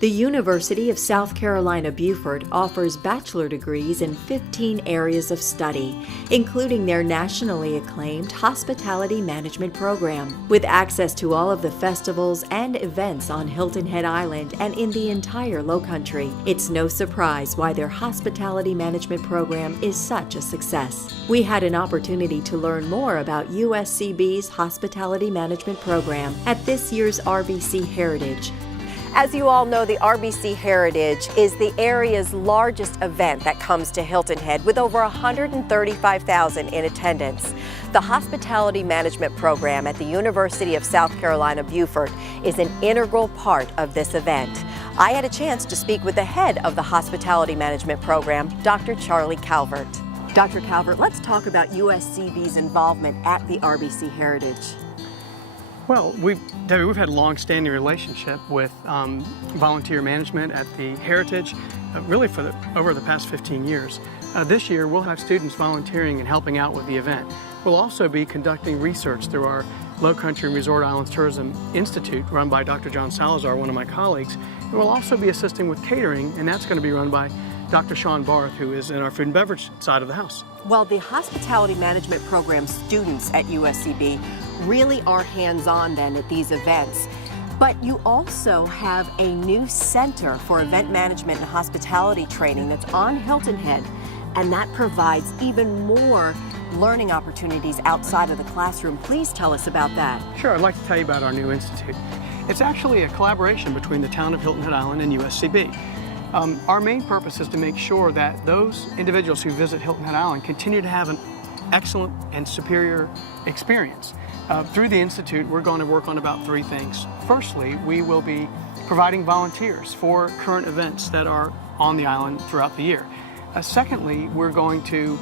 The University of South Carolina Beaufort offers bachelor degrees in 15 areas of study, including their nationally acclaimed Hospitality Management program. With access to all of the festivals and events on Hilton Head Island and in the entire Lowcountry, it's no surprise why their Hospitality Management program is such a success. We had an opportunity to learn more about USCB's Hospitality Management program at this year's RBC Heritage. As you all know, the RBC Heritage is the area's largest event that comes to Hilton Head, with over 135,000 in attendance. The Hospitality Management program at the University of South Carolina Beaufort is an integral part of this event. I had a chance to speak with the head of the Hospitality Management program, Dr. Charlie Calvert. Dr. Calvert, let's talk about USCB's involvement at the RBC Heritage. Well, Debbie, we've had a long-standing relationship with volunteer management at the Heritage, really for over the past 15 years. This year, we'll have students volunteering and helping out with the event. We'll also be conducting research through our Lowcountry and Resort Islands Tourism Institute, run by Dr. John Salazar, one of my colleagues. And we'll also be assisting with catering, and that's going to be run by Dr. Barth, who is in our food and beverage side of the house. Well, the Hospitality Management program students at USCB really are hands-on then at these events. But you also have a new center for event management and hospitality training that's on Hilton Head, and that provides even more learning opportunities outside of the classroom. Please tell us about that. Sure, I'd like to tell you about our new institute. It's actually a collaboration between the town of Hilton Head Island and USCB. Our main purpose is to make sure that those individuals who visit Hilton Head Island continue to have an excellent and superior experience. Through the Institute, we're going to work on about three things. Firstly, we will be providing volunteers for current events that are on the island throughout the year. Secondly, we're going to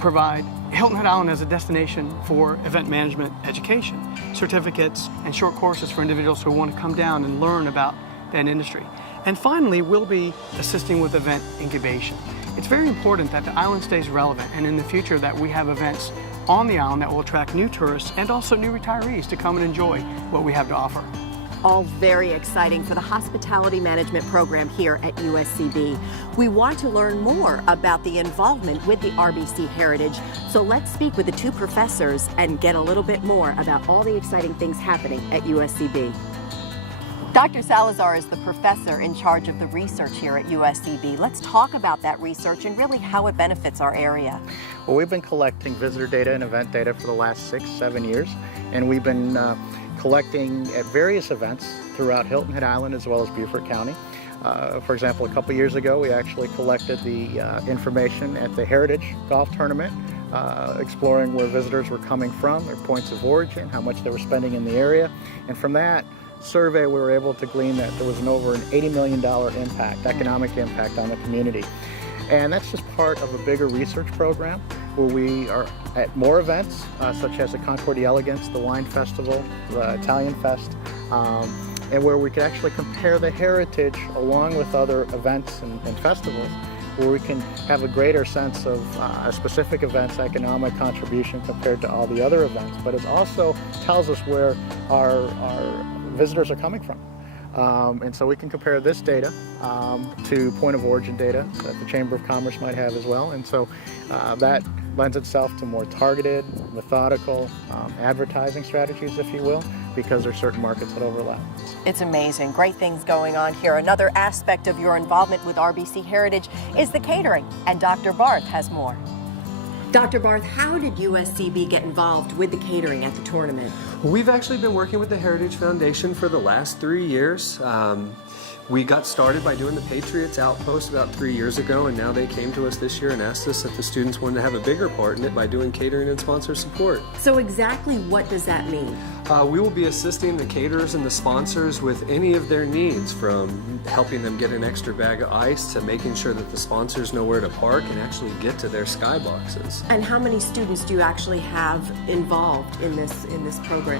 provide Hilton Head Island as a destination for event management education, certificates and short courses for individuals who want to come down and learn about that industry. And finally, we'll be assisting with event incubation. It's very important that the island stays relevant, and in the future that we have events on the island that will attract new tourists and also new retirees to come and enjoy what we have to offer. All very exciting for the Hospitality Management program here at USCB. We want to learn more about the involvement with the RBC Heritage, so let's speak with the two professors and get a little bit more about all the exciting things happening at USCB. Dr. Salazar is the professor in charge of the research here at USCB. Let's talk about that research and really how it benefits our area. Well, we've been collecting visitor data and event data for the last 6-7 years, and we've been collecting at various events throughout Hilton Head Island as well as Beaufort County. For example, a couple years ago, we actually collected the information at the Heritage Golf Tournament, exploring where visitors were coming from, their points of origin, how much they were spending in the area, and from that survey we were able to glean that there was an over an $80 million impact, economic impact on the community. And that's just part of a bigger research program where we are at more events, such as the Concord Elegance, the Wine Festival, the Italian Fest, and where we can actually compare the heritage along with other events and festivals, where we can have a greater sense of a specific event's economic contribution compared to all the other events. But it also tells us where our visitors are coming from. And so we can compare this data to point of origin data that the Chamber of Commerce might have as well. And so that lends itself to more targeted, methodical advertising strategies, if you will, because there are certain markets that overlap. It's amazing. Great things going on here. Another aspect of your involvement with RBC Heritage is the catering, and Dr. Barth has more. Dr. Barth, how did USCB get involved with the catering at the tournament? We've actually been working with the Heritage Foundation for the last 3 years. We got started by doing the Patriots Outpost about 3 years ago, and now they came to us this year and asked us if the students wanted to have a bigger part in it by doing catering and sponsor support. So exactly what does that mean? We will be assisting the caterers and the sponsors with any of their needs, from helping them get an extra bag of ice to making sure that the sponsors know where to park and actually get to their skyboxes. And how many students do you actually have involved in this program?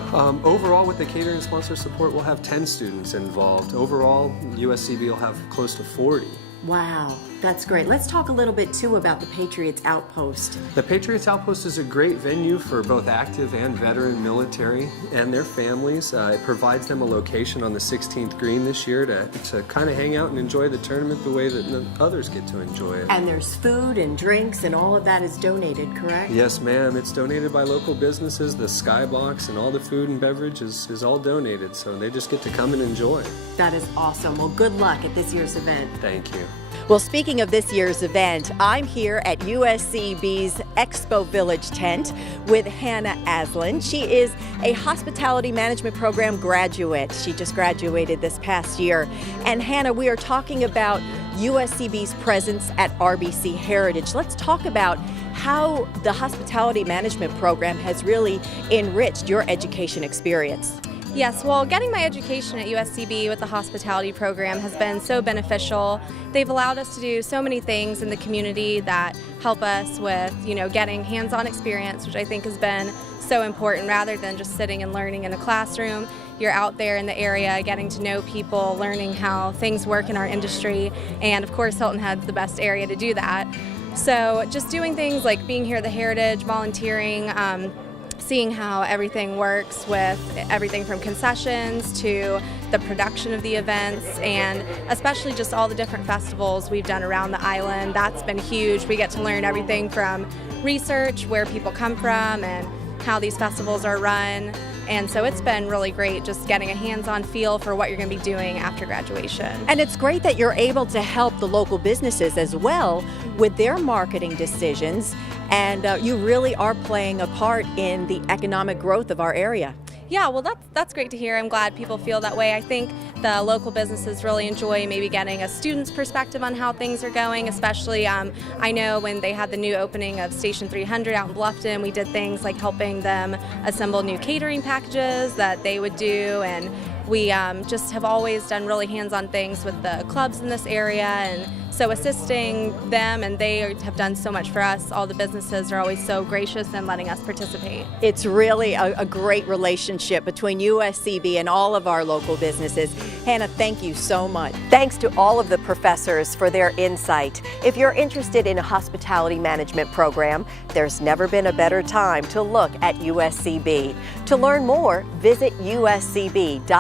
Overall, with the catering and sponsor support, we'll have 10 students involved. Overall, USCB will have close to 40. Wow, that's great. Let's talk a little bit too about the Patriots Outpost. The Patriots Outpost is a great venue for both active and veteran military and their families. It provides them a location on the 16th green this year to kind of hang out and enjoy the tournament the way that others get to enjoy it. And there's food and drinks and all of that is donated, correct? Yes, ma'am. It's donated by local businesses. The skybox and all the food and beverage is all donated, so they just get to come and enjoy. That is awesome. Well, good luck at this year's event. Thank you. Well, speaking of this year's event, I'm here at USCB's Expo Village tent with Hannah Aslan. She is a hospitality management program graduate. She just graduated this past year. And Hannah, we are talking about USCB's presence at RBC Heritage. Let's talk about how the hospitality management program has really enriched your education experience. Yes, well, getting my education at USCB with the hospitality program has been so beneficial. They've allowed us to do so many things in the community that help us with, getting hands-on experience, which I think has been so important rather than just sitting and learning in a classroom. You're out there in the area getting to know people, learning how things work in our industry, and of course Hilton Head's the best area to do that. So just doing things like being here at the Heritage, volunteering, seeing how everything works with everything from concessions to the production of the events, and especially just all the different festivals we've done around the island. That's been huge. We get to learn everything from research, where people come from, and how these festivals are run. And so it's been really great just getting a hands-on feel for what you're going to be doing after graduation. And it's great that you're able to help the local businesses as well with their marketing decisions, and you really are playing a part in the economic growth of our area. Yeah, well, that's great to hear. I'm glad people feel that way. I think the local businesses really enjoy maybe getting a student's perspective on how things are going, especially I know when they had the new opening of Station 300 out in Bluffton, we did things like helping them assemble new catering packages that they would do, and we just have always done really hands-on things with the clubs in this area, and so assisting them, and they have done so much for us. All the businesses are always so gracious in letting us participate. It's really a great relationship between USCB and all of our local businesses. Hannah, thank you so much. Thanks to all of the professors for their insight. If you're interested in a hospitality management program, there's never been a better time to look at USCB. To learn more, visit uscb.edu.